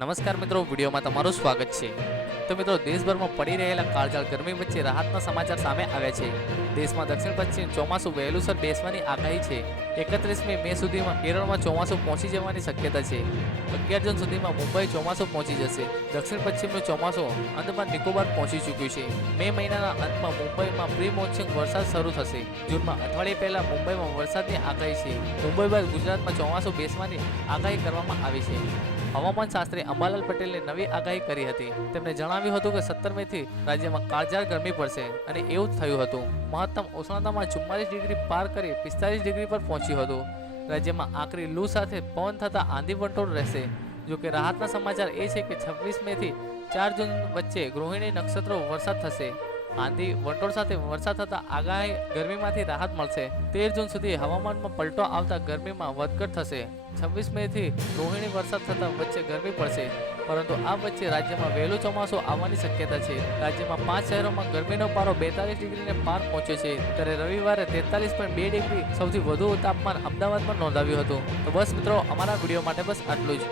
નમસ્કાર મિત્રો, વિડીયોમાં તમારું સ્વાગત છે। તો મિત્રો, દેશભરમાં પડી રહેલા કાળઝાળ ગરમી વચ્ચે રાહતના સમાચાર સામે આવ્યા છે। દેશમાં દક્ષિણ પશ્ચિમ ચોમાસું વહેલુસર બેસવાની આગાહી છે। 31મી મે સુધીમાં કેરળમાં ચોમાસું પહોંચી જવાની શક્યતા છે। 11 જૂન સુધીમાં મુંબઈ ચોમાસું પહોંચી જશે। દક્ષિણ પશ્ચિમનું ચોમાસું અંદમાન નિકોબાર પહોંચી ચૂક્યું છે। મે મહિનાના અંતમાં મુંબઈમાં પ્રી મોન્સૂન વરસાદ શરૂ થશે। જૂનમાં અઠવાડિયે પહેલા મુંબઈમાં વરસાદની આગાહી છે। મુંબઈ બાદ ગુજરાતમાં ચોમાસું બેસવાની આગાહી કરવામાં આવી છે। હવામાન શાસ્ત્રી અંબાલાલ પટેલે નવી આગાહી કરી હતી। તેમણે જણાવ્યું હતું કે 17 મેથી રાજ્યમાં કાળઝાળ ગરમી પડશે અને એવું જ થયું હતું। મહત્તમ ઉષ્ણતામાં 44 ડિગ્રી પાર કરી 45 ડિગ્રી પર પહોંચ્યું હતું। રાજ્યમાં આકરી લૂ સાથે પવન થતા આંધી વંટોળ રહેશે। જોકે રાહતના સમાચાર એ છે કે 26 મેથી 4 જૂન વચ્ચે ગૃહિણી નક્ષત્રો વરસાદ થશે। આંધી વંટોળ સાથે વરસાદ થતા આગાહી ગરમીમાંથી રાહત મળશે। 13 જૂન સુધી હવામાનમાં પલટો આવતા ગરમીમાં વધઘટ થશે। 26 મેથી રોહિણી વરસાદ થતા વચ્ચે ગરમી પડશે, પરંતુ આ વચ્ચે રાજ્યમાં વહેલું ચોમાસું આવવાની શક્યતા છે। રાજ્યમાં 5 શહેરોમાં ગરમીનો પારો 42 ડિગ્રીને પાર પહોંચ્યો છે, ત્યારે રવિવારે 43.2 ડિગ્રી સૌથી વધુ તાપમાન અમદાવાદમાં નોંધાવ્યું હતું। તો બસ મિત્રો, અમારા વિડીયો માટે બસ આટલું જ।